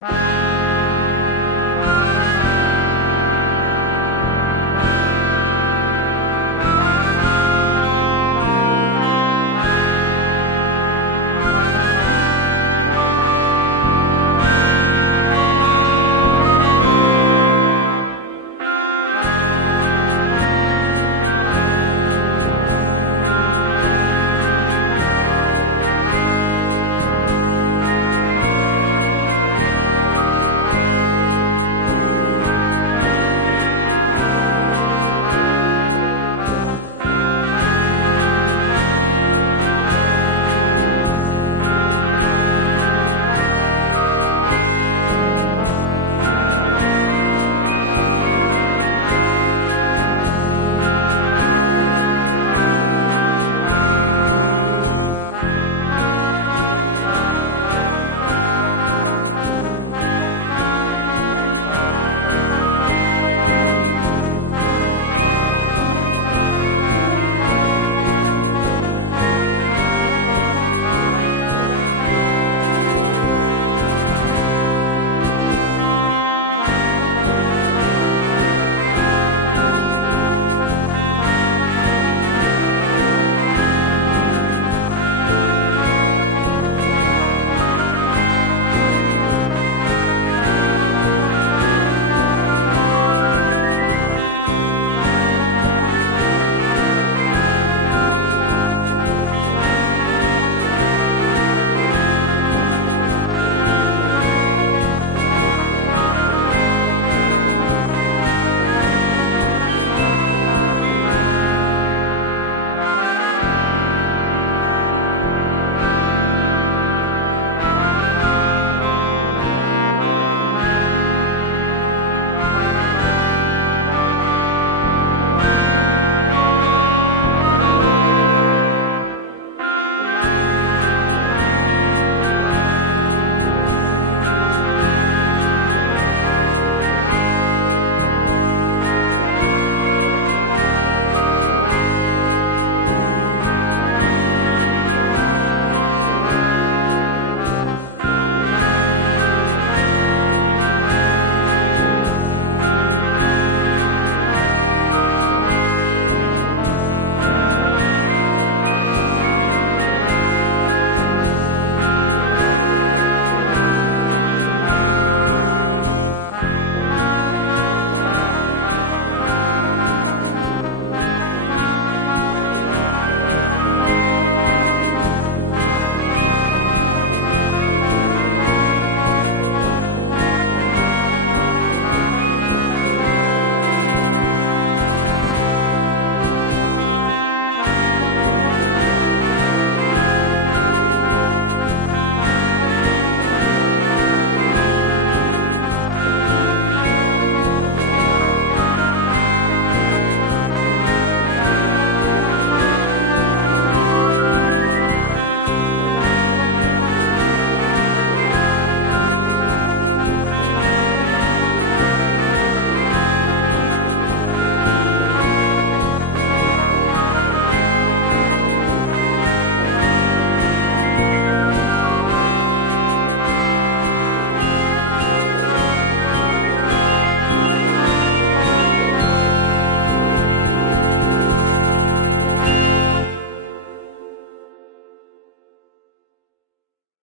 Bye.